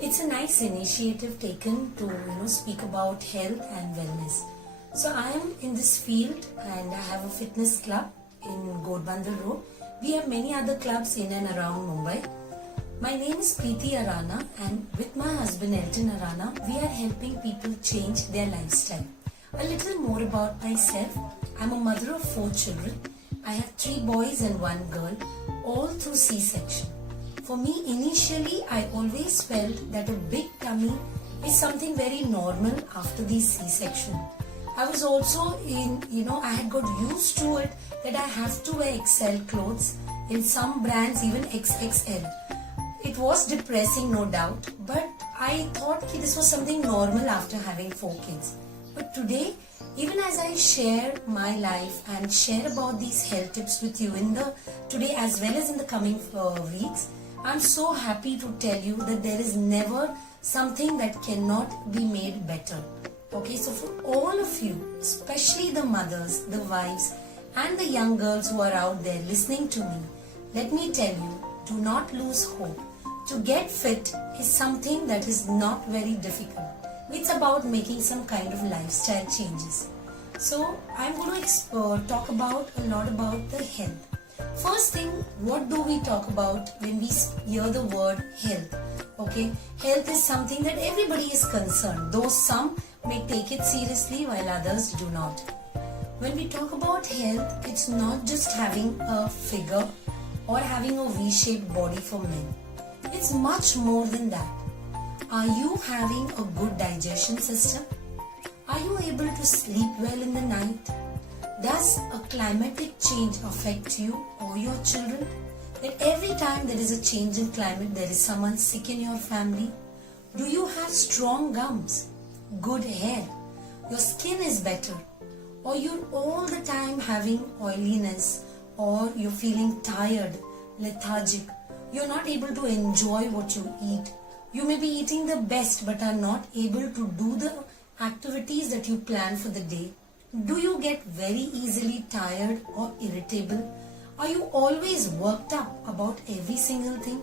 It's a nice initiative taken to speak about health and wellness. So I am in this field and I have a fitness club in Godbandal Road. We have many other clubs in and around Mumbai. My name is Preeti Arana and with my husband Elton Arana, we are helping people change their lifestyle. A little more about myself. I'm a mother of 4 children. I have 3 boys and 1 girl, all through C-section. For me, initially, I always felt that a big tummy is something very normal after the C-section. I was also I had got used to it that I have to wear XL clothes, in some brands even XXL. It was depressing, no doubt, but I thought this was something normal after having 4 kids. But today, even as I share my life and share about these health tips with you today as well as in the coming weeks, I'm so happy to tell you that there is never something that cannot be made better. Okay, so for all of you, especially the mothers, the wives and the young girls who are out there listening to me, let me tell you, do not lose hope. To get fit is something that is not very difficult. It's about making some kind of lifestyle changes. So I'm going to talk about a lot about the health. First thing, what do we talk about when we hear the word health? Okay, health is something that everybody is concerned, though some may take it seriously while others do not. When we talk about health, it's not just having a figure or having a V-shaped body for men. It's much more than that. Are you having a good digestion system? Are you able to sleep well in the night? Does a climatic change affect you or your children? That every time there is a change in climate, there is someone sick in your family? Do you have strong gums? Good hair? Your skin is better? Or you're all the time having oiliness? Or you're feeling tired, lethargic? You're not able to enjoy what you eat? You may be eating the best but are not able to do the activities that you plan for the day. Do you get very easily tired or irritable? Are you always worked up about every single thing?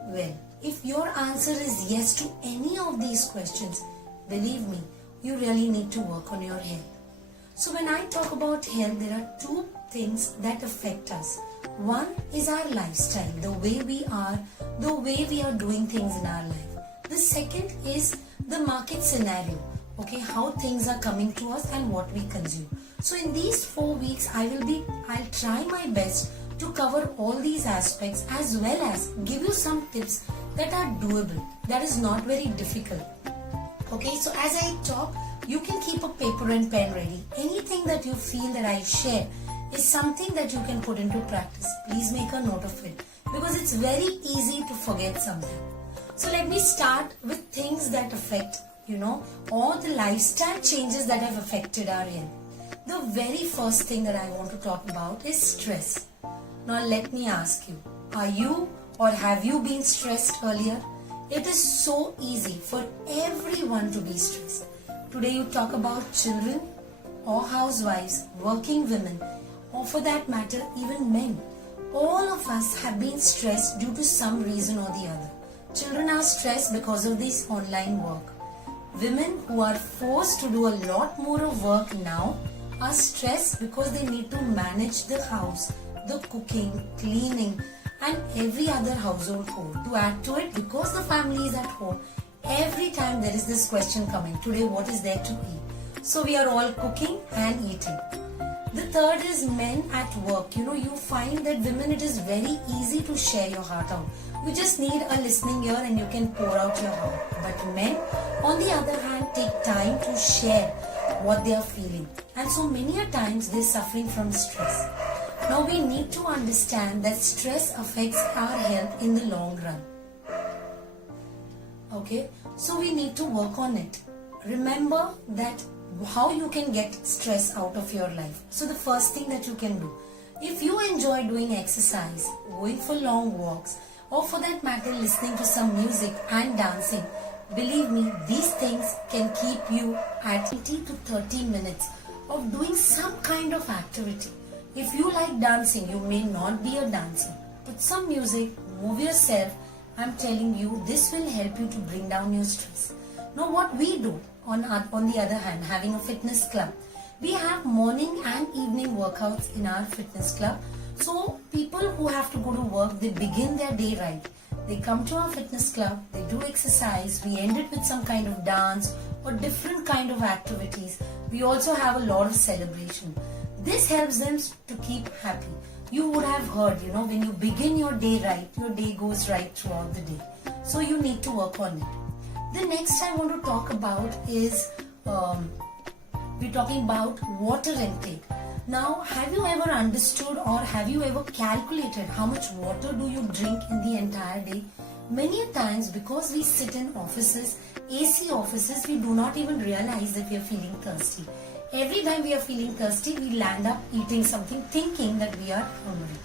Well, if your answer is yes to any of these questions, believe me, you really need to work on your health. So when I talk about health, there are 2 things that affect us. One is our lifestyle, the way we are, the way we are doing things in our life. The second is the market scenario. Okay, how things are coming to us and what we consume. So in these 4 weeks, I'll try my best to cover all these aspects as well as give you some tips that are doable, that is not very difficult. Okay, so as I talk, you can keep a paper and pen ready. Anything that you feel that I share is something that you can put into practice. Please make a note of it because it's very easy to forget something. So let me start with things that affect all the lifestyle changes that have affected our health. The very first thing that I want to talk about is stress. Now let me ask you, are you or have you been stressed earlier? It is so easy for everyone to be stressed. Today you talk about children or housewives, working women, or for that matter even men. All of us have been stressed due to some reason or the other. Children are stressed because of this online work. Women who are forced to do a lot more of work now are stressed because they need to manage the house, the cooking, cleaning and every other household chore. To add to it, because the family is at home, every time there is this question coming, today what is there to eat? So we are all cooking and eating. The third is men at work. You find that women, it is very easy to share your heart out. You just need a listening ear and you can pour out your heart. But men, on the other hand, take time to share what they are feeling. And so many a times they're suffering from stress. Now we need to understand that stress affects our health in the long run. Okay, so we need to work on it. Remember that how you can get stress out of your life. So the first thing that you can do, if you enjoy doing exercise, going for long walks, or for that matter listening to some music and dancing, believe me, these things can keep you at 20 to 30 minutes of doing some kind of activity. If you like dancing, you may not be a dancer, put some music, move yourself I'm telling you, this will help you to bring down your stress. Now what we do, on the other hand, having a fitness club, we have morning and evening workouts in our fitness club. So people who have to go to work, they begin their day right. They come to our fitness club, they do exercise, we end it with some kind of dance or different kind of activities. We also have a lot of celebration. This helps them to keep happy. You would have heard, when you begin your day right, your day goes right throughout the day. So you need to work on it. The next I want to talk about is, we're talking about water intake. Now, have you ever understood or have you ever calculated how much water do you drink in the entire day? Many times, because we sit in offices, AC offices, we do not even realize that we are feeling thirsty. Every time we are feeling thirsty, we land up eating something thinking that we are hungry.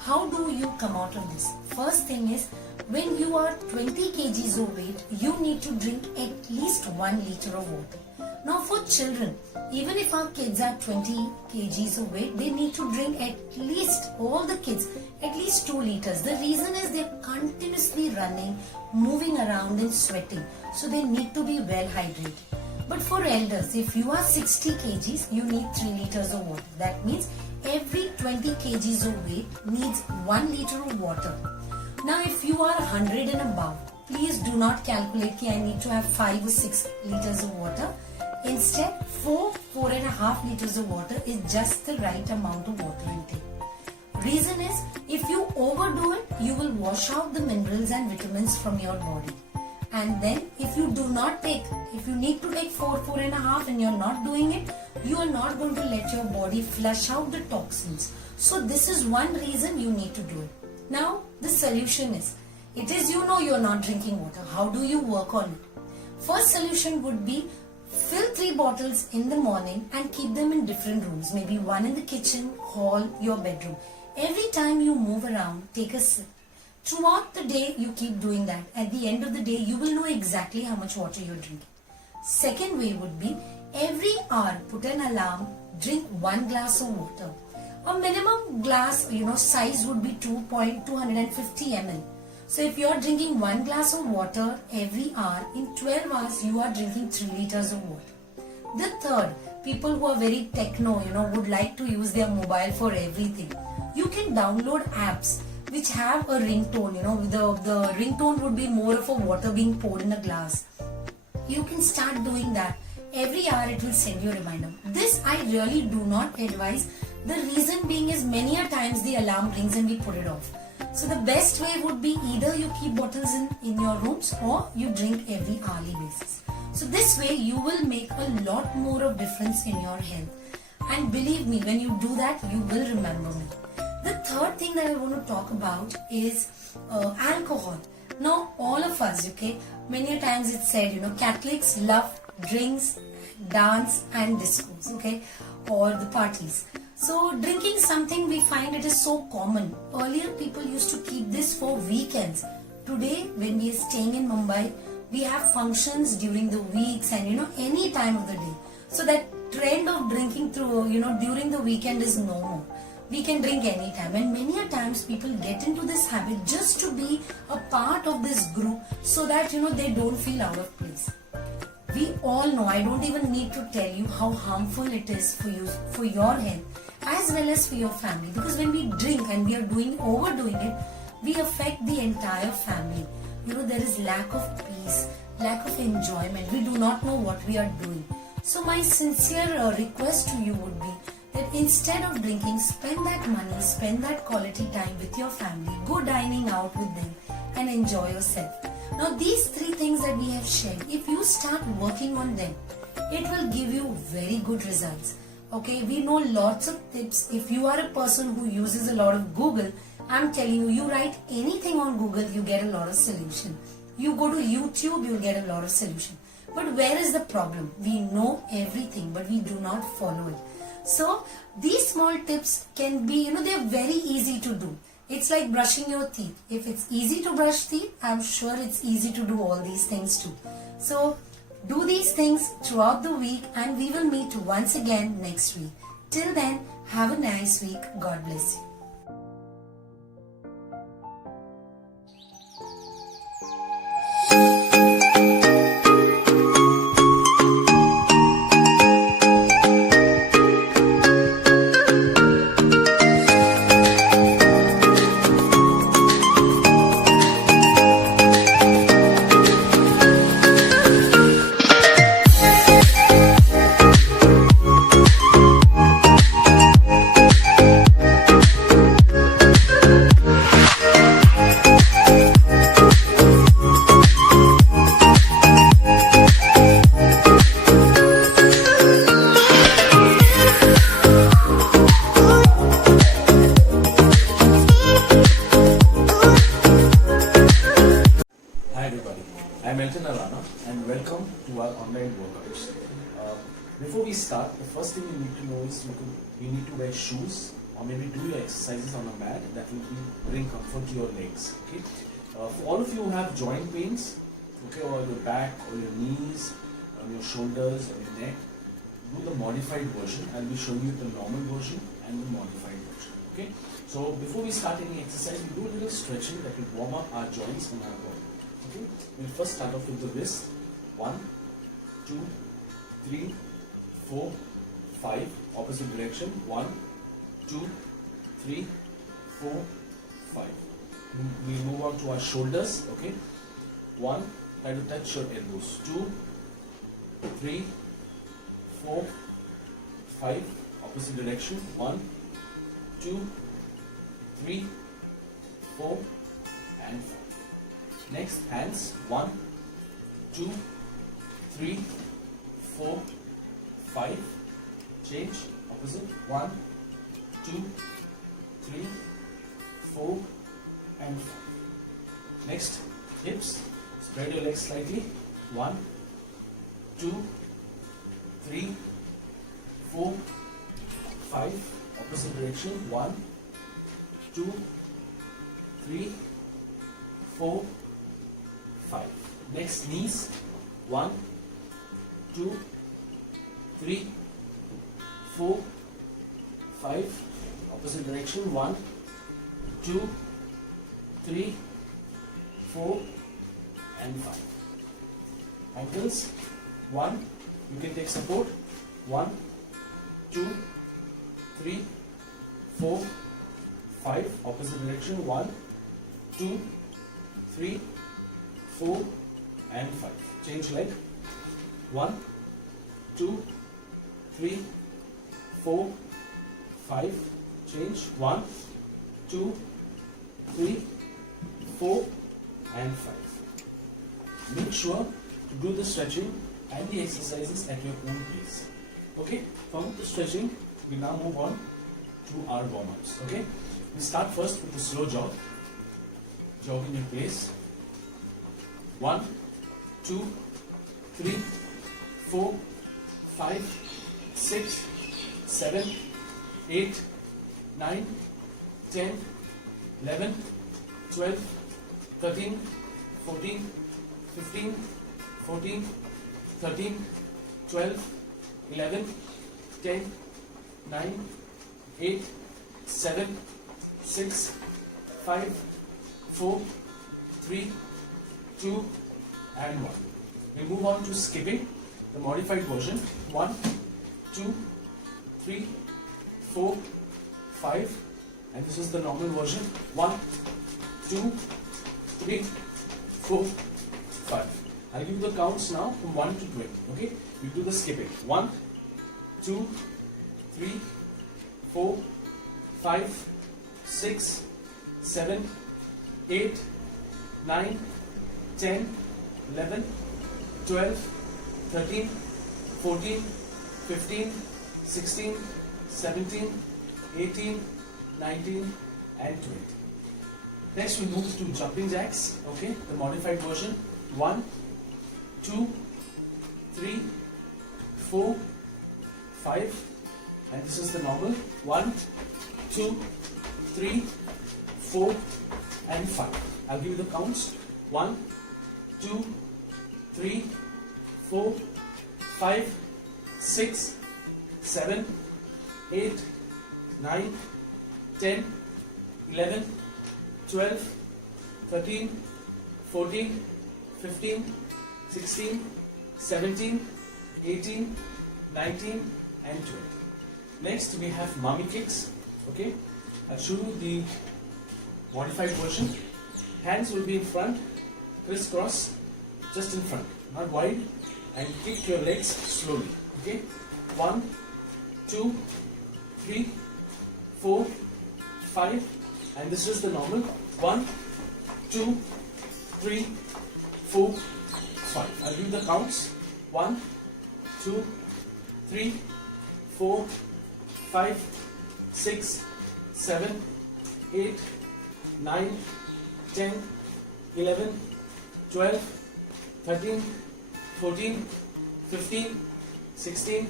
How do you come out of this? First thing is, when you are 20 kgs of weight, you need to drink at least 1 liter of water. Now for children, even if our kids are 20 kgs of weight, they need to drink at least, all the kids, at least 2 liters. The reason is they're continuously running, moving around and sweating. So they need to be well hydrated. But for elders, if you are 60 kgs, you need 3 liters of water. That means every 20 kgs of weight needs 1 liter of water. Now if you are 100 and above, please do not calculate that I need to have 5 or 6 liters of water. Instead, 4.5 liters of water is just the right amount of water intake. Reason is, if you overdo it, you will wash out the minerals and vitamins from your body. And then, if you need to take 4.5 and you're not doing it, you are not going to let your body flush out the toxins. So this is one reason you need to do it. Now, the solution is, you're not drinking water. How do you work on it? First solution would be, fill 3 bottles in the morning and keep them in different rooms. Maybe one in the kitchen, hall, your bedroom. Every time you move around, take a sip. Throughout the day, you keep doing that. At the end of the day, you will know exactly how much water you're drinking. Second way would be, every hour, put an alarm, drink 1 glass of water. A minimum glass, size would be 250 ml. So if you are drinking 1 glass of water every hour, in 12 hours you are drinking 3 liters of water. The third, people who are very techno, would like to use their mobile for everything. You can download apps which have a ringtone, the ringtone would be more of a water being poured in a glass. You can start doing that. Every hour it will send you a reminder. This I really do not advise. The reason being is many a times the alarm rings and we put it off. So the best way would be either you keep bottles in your rooms or you drink every hourly basis. So this way you will make a lot more of difference in your health. And believe me, when you do that, you will remember me. The third thing that I want to talk about is alcohol. Now all of us, many a times it's said, Catholics love drinks, dance and discos, or the parties. So drinking something, we find it is so common. Earlier people used to keep this for weekends. Today when we are staying in Mumbai, we have functions during the weeks and any time of the day. So that trend of drinking through, during the weekend is no more. We can drink anytime, and many a times people get into this habit just to be a part of this group so that they don't feel out of place. We all know, I don't even need to tell you how harmful it is for you, for your health as well as for your family, because when we drink and we are overdoing it, we affect the entire family. There is lack of peace, lack of enjoyment. We do not know what we are doing. So my sincere request to you would be that instead of drinking, spend that money, spend that quality time with your family, go dining out with them and enjoy yourself. Now these 3 things that we have shared, if you start working on them, it will give you very good results. We know lots of tips. If you are a person who uses a lot of Google, I'm telling you, you write anything on Google, you get a lot of solution. You go to YouTube, you'll get a lot of solution. But where is the problem? We know everything, but we do not follow it. So these small tips can be, they're very easy to do. It's like brushing your teeth. If it's easy to brush teeth, I'm sure it's easy to do all these things too. So do these things throughout the week and we will meet once again next week. Till then, have a nice week. God bless you. Before we start, the first thing you need to know is you need to wear shoes or maybe do your exercises on a mat that will bring comfort to your legs. Okay. For all of you who have joint pains, okay, or your back or your knees, on your shoulders or your neck, do the modified version. I'll be showing you the normal version and the modified version. Okay. So before we start any exercise, we do a little stretching that will warm up our joints and our body. Okay. We'll first start off with the wrist. 1, 2, 3, 4, 5. Opposite direction. 1, 2, 3, 4, 5. We move on to our shoulders. Okay. 1. Try to touch your elbows. 2, 3, 4, 5. Opposite direction. 1, 2, 3, 4, and 5. Next, hands. 1, 2, 3, 4, 5. Change. Opposite. 1, 2, 3, 4, and 5. Next, hips. Spread your legs slightly. 1, 2, 3, 4, 5. Opposite direction. 1, 2, 3, 4, 5. Next, knees. 1, 2, 3, 4, 5. Opposite direction. 1, 2, 3, 4, and 5. Ankles. 1. You can take support. 1, 2, 3, 4, 5. Opposite direction. 1, 2, 3, 4, and 5. Change leg. 1, 2, 3, 4, 5. Change. 1, 2, 3, 4, and 5. Make sure to do the stretching and the exercises at your own pace. Okay, from the stretching, we now move on to our warm-ups. Okay, we start first with the slow jog. Jog in your place. 1, 2, 3, 4, 5, 6, 7, 8, 9, 10, 11, 12, 13, 14, 15, 14, 13, 12, 11, 10, 9, 8, 7, 6, 5, 4, 3, 2, and 1. We move on to skipping, the modified version. 1, 2, 3, 4, 5, and this is the normal version. 1, 2, 3, 4, 5. I'll give you the counts now from 1 to 20. Okay, we do the skipping. 1, 2, 3, 4, 5, 6, 7, 8, 9, 10, 11, 12, 13, 14, 15, 16, 17, 18, 19, and 20. Next, we move to jumping jacks. Okay, the modified version. 1, 2, 3, 4, 5, and this is the normal. 1, 2, 3, 4, and 5. I'll give you the counts. 1, 2, 3, 4, 5, 6, 7, 8, 9, 10, 11, 12, 13, 14, 15, 16, 17, 18, 19, and 20. Next, we have mummy kicks. Okay, I'll show you the modified version. Hands will be in front, crisscross, just in front, not wide, and kick your legs slowly. Okay, 1, 2, 3, 4, 5, and this is the normal. 1, 2, 3, 4, 5. I'll give you the counts. 1, 2, 3, 4, 5, 6, 7, 8, 9, 10, 11, 12, 13, 14, 15, 16,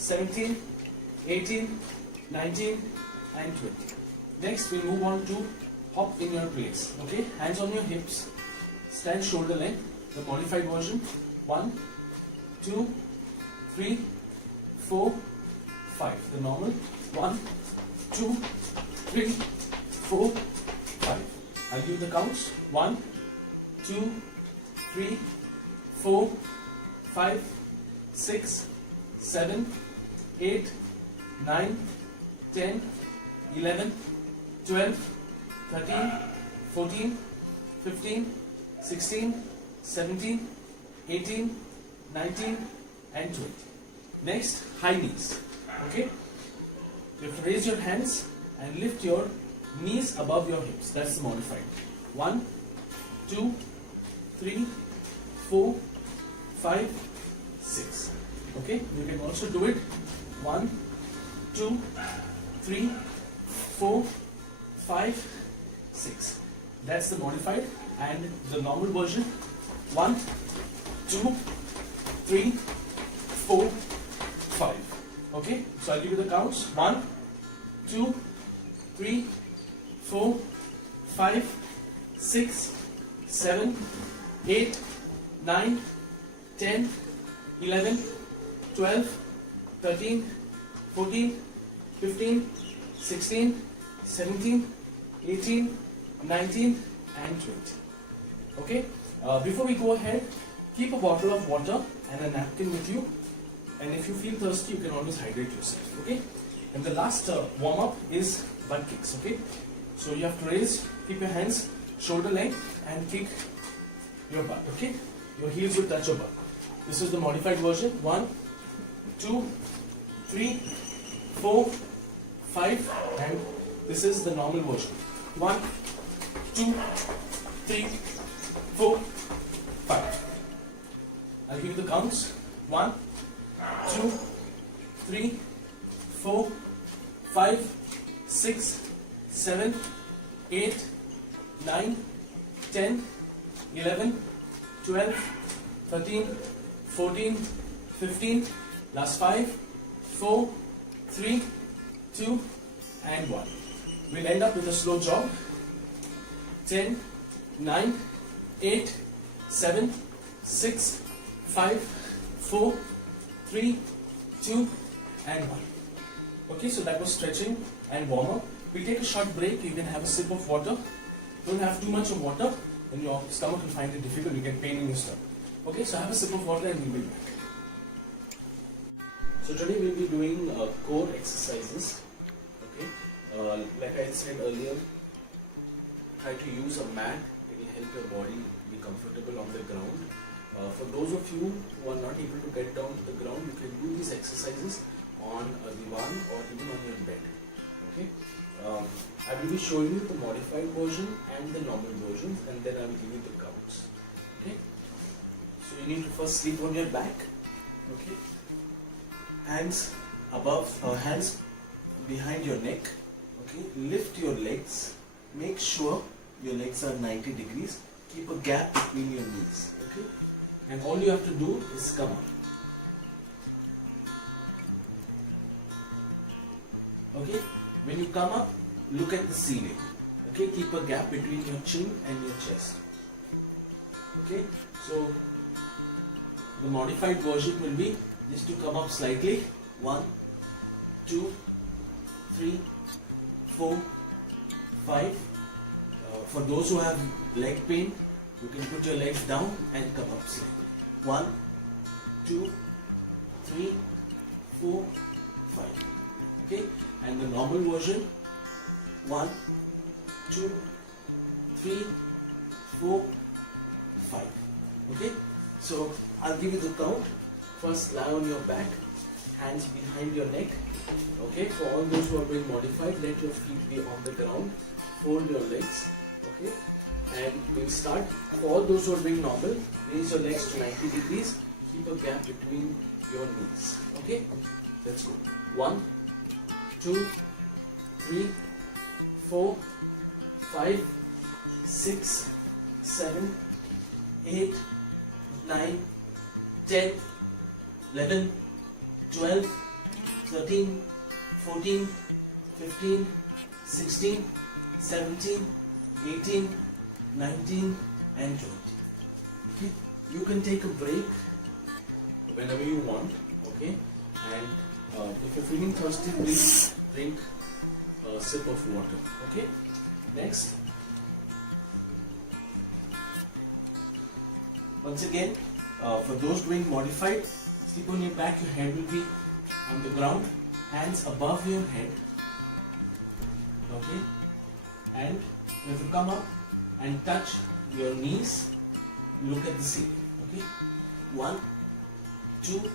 17, 18, 19 and 20. Next we move on to hop in your place. Okay, hands on your hips, stand shoulder length, the modified version. 1, 2, 3, 4, 5. The normal. 1, 2, 3, 4, 5. I'll give the counts. 1, 2, 3, 4, 5, 6, 7, 8, 9, 10, 11, 12, 13, 14, 15, 16, 17, 18, 19 and 20. Next, high knees. Okay? You have to raise your hands and lift your knees above your hips. That's the modified. 1, 2, 3, 4, 5, 6. Okay? You can also do it 1, 2, 3, 4, 5, 6. That's the modified. And the normal version. 1, 2, 3, 4, 5. Okay? So I'll give you the counts. 1, 2, 3, 4, 5, 6, 7, 8, 9, 10, 11, 12, 13, 14, 15, 16, 17, 18, 19 and 20. Okay? Before we go ahead, keep a bottle of water and a napkin with you. And if you feel thirsty, you can always hydrate yourself. Okay? And the last warm up is butt kicks. Okay? So you have to raise, keep your hands shoulder length and kick your butt. Okay? Your heels will touch your butt. This is the modified version. 1, 2, 3, 4, 5, and this is the normal version. 1, 2, 3, 4, 5. I'll give you the counts. 1, 2, 3, 4, 5, 6, 7, 8, 9, 10, 11, 12, 13, 14, 15, last 5, 4, 3, 2 and 1. We'll end up with a slow jog. 10, 9, 8, 7, 6, 5, 4, 3, 2 and 1. Okay, so that was stretching and warm up. We'll take a short break. You can have a sip of water. Don't have too much of water, then your stomach will find it difficult. You get pain in your stomach. Okay, so have a sip of water and we'll be back. So today we'll be doing core exercises. Okay, like I said earlier, try to use a mat. It will help your body be comfortable on the ground. For those of you who are not able to get down to the ground, you can do these exercises on a divan or even on your bed. Okay, I will be showing you the modified version and the normal version, and then I will give you the counts. Okay, so you need to first sleep on your back. Okay, hands above, hands behind your neck. Okay, lift your legs. Make sure your legs are 90 degrees. Keep a gap between your knees. Okay, and all you have to do is come up. Okay, when you come up, look at the ceiling. Okay, keep a gap between your chin and your chest. Okay, so the modified version will be just to come up slightly. 1, 2, 3, 4, 5. For those who have leg pain, you can put your legs down and come up slightly. 1, 2, 3, 4, 5. Okay, and the normal version. 1, 2, 3, 4, 5. Okay, so I'll give you the count. First, lie on your back, hands behind your neck. Okay, for all those who are being modified, let your feet be on the ground. Fold your legs. Okay, and we'll start. For all those who are being normal, raise your legs to 90 degrees. Keep a gap between your knees. Okay, let's go. 1, 2, 3, 4, 5, 6, 7, 8, 9, 10, 11, 12, 13, 14, 15, 16, 17, 18, 19 and 20. Okay, you can take a break whenever you want. Okay, and if you're feeling thirsty, please drink a sip of water. Okay, next. Once again, for those doing modified, sleep on your back, your head will be on the ground, hands above your head. Okay, and you have to come up and touch your knees, look at the ceiling. Okay, 1, 2,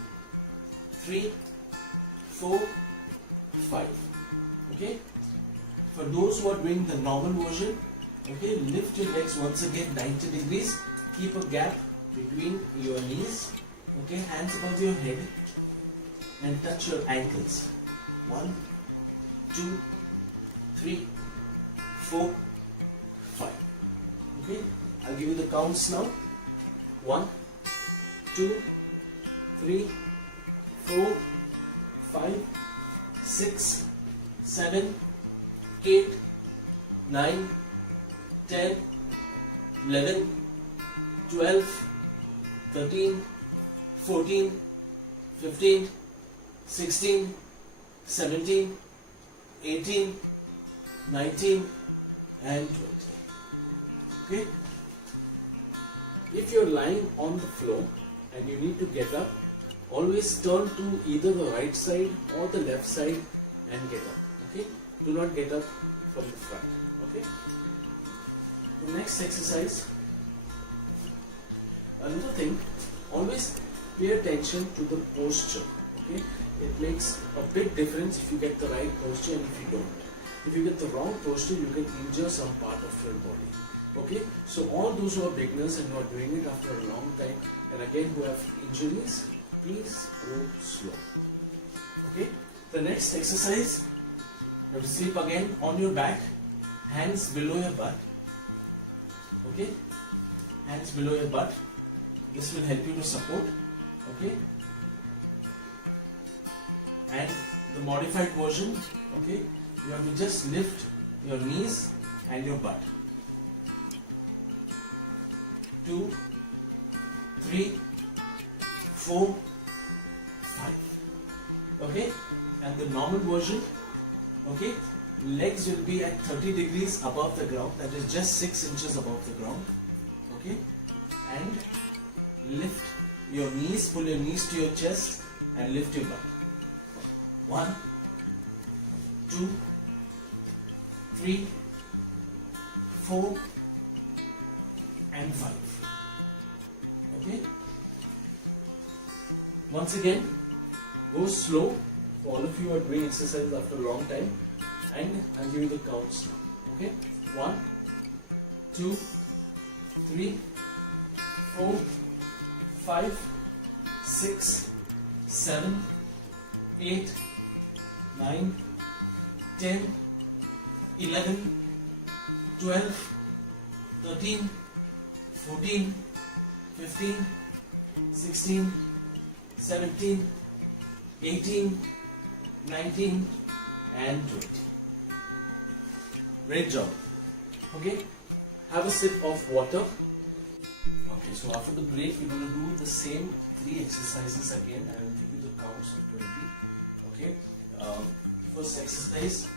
3, 4, 5. Okay, for those who are doing the normal version, okay, lift your legs once again 90 degrees, keep a gap between your knees, okay, hands above your head and touch your ankles. 1, 2, 3, 4, 5. Okay, I'll give you the counts now. 1, 2, 3, 4, 5, 6, 7, 8, 9, 10, 11, 12, 13, 14, 15, 16, 17, 18, 19 and 20. Okay? If you're lying on the floor and you need to get up, always turn to either the right side or the left side and get up. Okay? Do not get up from the front. Okay? The next exercise. Another thing, always pay attention to the posture. Okay? It makes a big difference if you get the right posture and if you don't. If you get the wrong posture, you can injure some part of your body. Okay? So all those who are beginners and who are doing it after a long time and again who have injuries, please go slow. Okay? The next exercise, you have to sleep again on your back, hands below your butt. Okay? Hands below your butt. This will help you to support. Okay? And the modified version, okay, you have to just lift your knees and your butt. 2, 3, 4, 5. Okay? And the normal version, okay, legs will be at 30 degrees above the ground, that is just 6 inches above the ground. Okay? And lift your knees, pull your knees to your chest and lift your butt. 1, 2, 3, 4 and 5. Okay? Once again, go slow. For all of you who are doing exercise after a long time, and I'll give you the counts now. Okay? 1, 2, 3, 4, 5, 6, 7, 8, 9, 10, 11, 12, 13, 14, 15, 16, 17, 18, 19 and 20. Great job. Okay, have a sip of water. Okay, so after the break we're going to do the same 3 exercises again. I will give you the counts of 20. Okay, first exercise,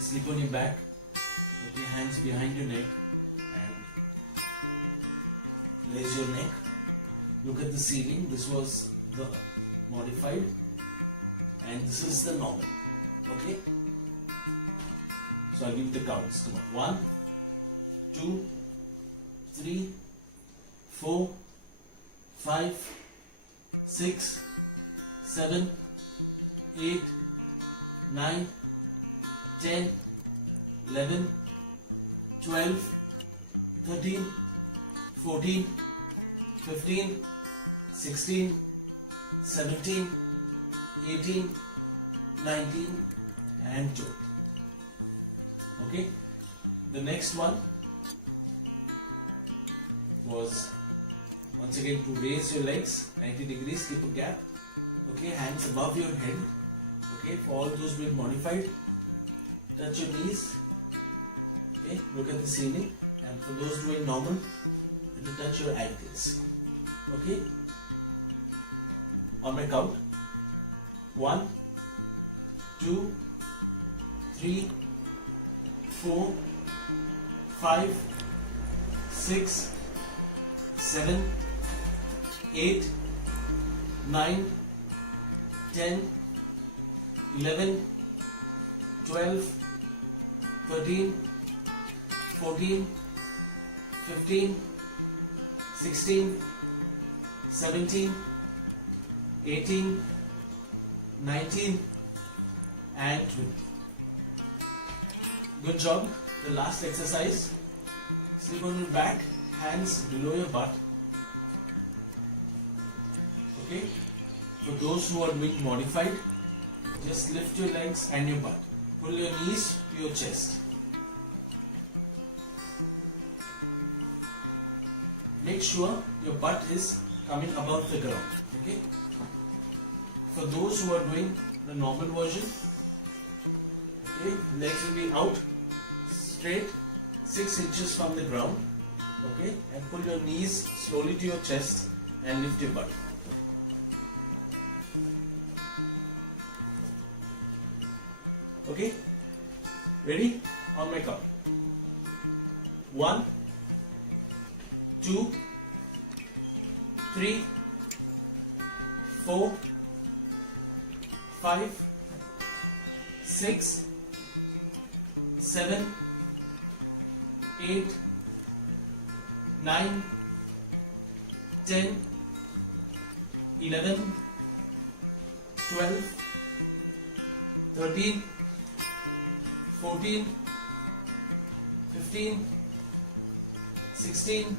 sleep on your back, put your hands behind your neck and raise your neck, look at the ceiling. This was the modified and this is the normal. Okay, so I'll give the counts. Come on. 1, 2, 3, 4, 5, 6, 7, 8, 9, 10, 11, 12, 13, 14, 15, 16, 17, 18, 19 and 20. Okay, the next one was once again to raise your legs 90 degrees, keep a gap Okay, hands above your head. Okay, for all those being modified, touch your knees. Okay, look at the ceiling. And for those doing normal, you touch your ankles. Okay, on my count. 1, 2, 3, 4, 5, 6, 7, 8, 9, 10, 11, 12, 13, 14, 15, 16, 17, 18, 19 and 20. Good job. The last exercise. Sleep on your back, hands below your butt. Okay. For those who are doing modified, just lift your legs and your butt. Pull your knees to your chest. Make sure your butt is coming above the ground. Okay. For those who are doing the normal version, okay, legs will be out straight 6 inches from the ground. Okay, and pull your knees slowly to your chest and lift your butt. Okay, ready? On my count. 1, 2, 3, 4, 5, 6, 7, 8, 9, 10, 11, 12, 13, 14, 15, 16,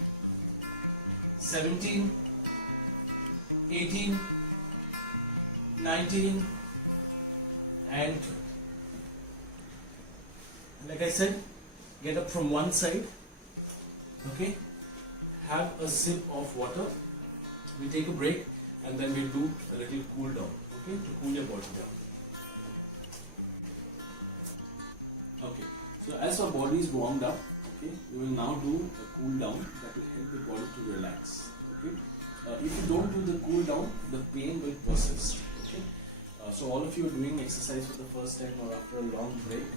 17, 18, 19 and 20. Like I said, get up from one side. Okay, have a sip of water. We take a break and then we'll do a little cool down. Okay, to cool your body down. Okay, so as our body is warmed up, okay, we will now do a cool down that will help your body to relax. Okay, if you don't do the cool down, the pain will persist. Okay, so all of you are doing exercise for the first time or after a long break.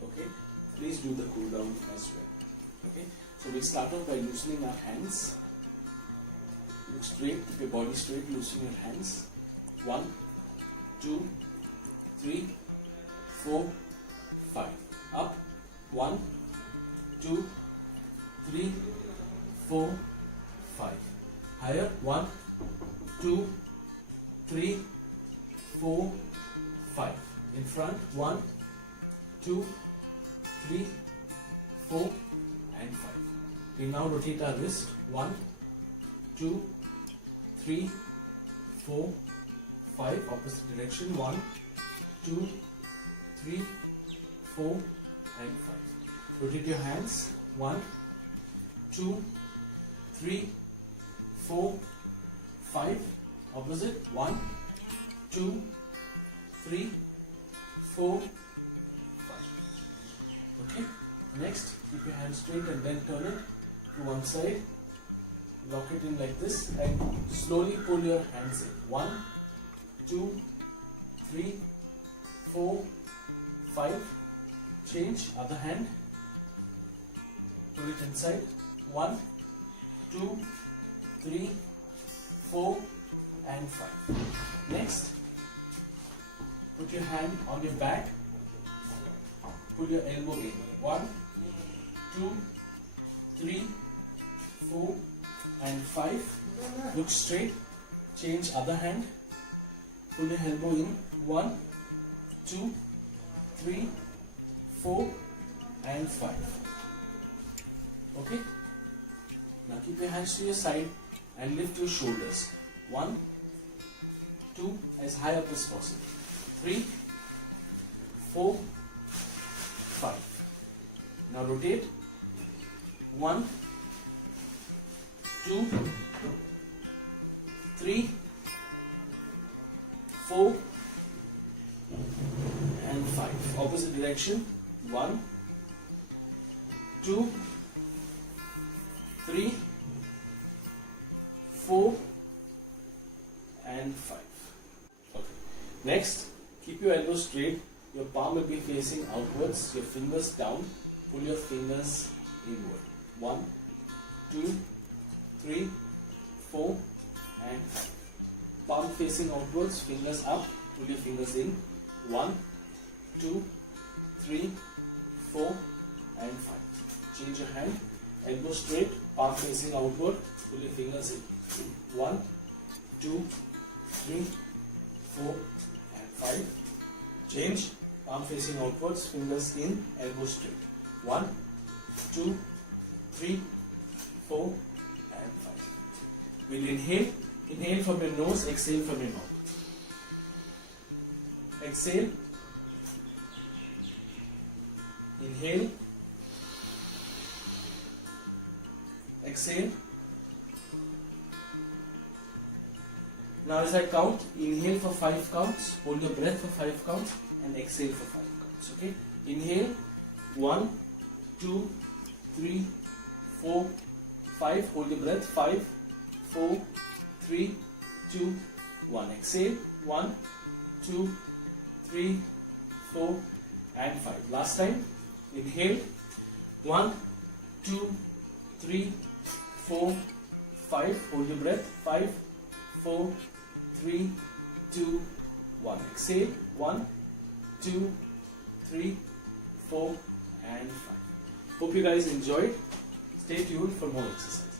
Okay, please do the cool down as well. Okay, so we'll start off by loosening our hands. Look straight, keep your body straight, loosen your hands. 1, 2, 3, 4, 5. Up. 1, 2, 3, 4, 5. Higher. 1, 2, 3, 4, 5. In front. 1, 2, 3, 4 and 5. We now rotate our wrist. 1, 2, 3, 4, 5. Opposite direction. 1, 2, 3, 4 and 5. Rotate your hands. 1, 2, 3, 4, 5. Opposite. 1, 2, 3, 4, 5. Okay. Next, keep your hands straight and then turn it to one side. Lock it in like this and slowly pull your hands in. 1, 2, 3, 4, 5. Change. Other hand. Pull it inside. 1, 2, 3, 4 and 5. Next, put your hand on your back. Pull your elbow in. 1, 2, 3, 4 and 5. Look straight. Change other hand. Pull your elbow in. 1, 2, 3, 4 and 5. Okay. Now keep your hands to your side and lift your shoulders. 1, 2, as high up as possible. 3, 4, 5. Now rotate. 1, 2, 3, 4 and 5. Opposite direction. 1, 2, 3, 4 and 5. Okay. Next, keep your elbows straight. Your palm will be facing outwards. Your fingers down. Pull your fingers inward. 1, 2, 3, 4 and 5. Palm facing outwards, fingers up, pull your fingers in. 1, 2, 3, 4 and 5. Change your hand, elbow straight, palm facing outward, pull your fingers in. 1, 2, 3, 4 and 5. Change, palm facing outwards, fingers in, elbow straight. 1, 2, 3, 4 and 5. We'll inhale. Inhale from your nose, exhale from your mouth. Exhale. Inhale. Exhale. Now as I count, inhale for 5 counts, hold your breath for 5 counts and exhale for 5 counts. Okay? Inhale. 1, 2, 3, 4, 5. Hold your breath. 5, 4, 3, 2, 1. Exhale. 1, 2, 3, 4 and 5. Last time. Inhale. 1, 2, 3, 4, 5. Hold your breath. 5, 4, 3, 2, 1. Exhale. 1, 2, 3, 4 and 5. Hope you guys enjoyed. Stay tuned for more exercises.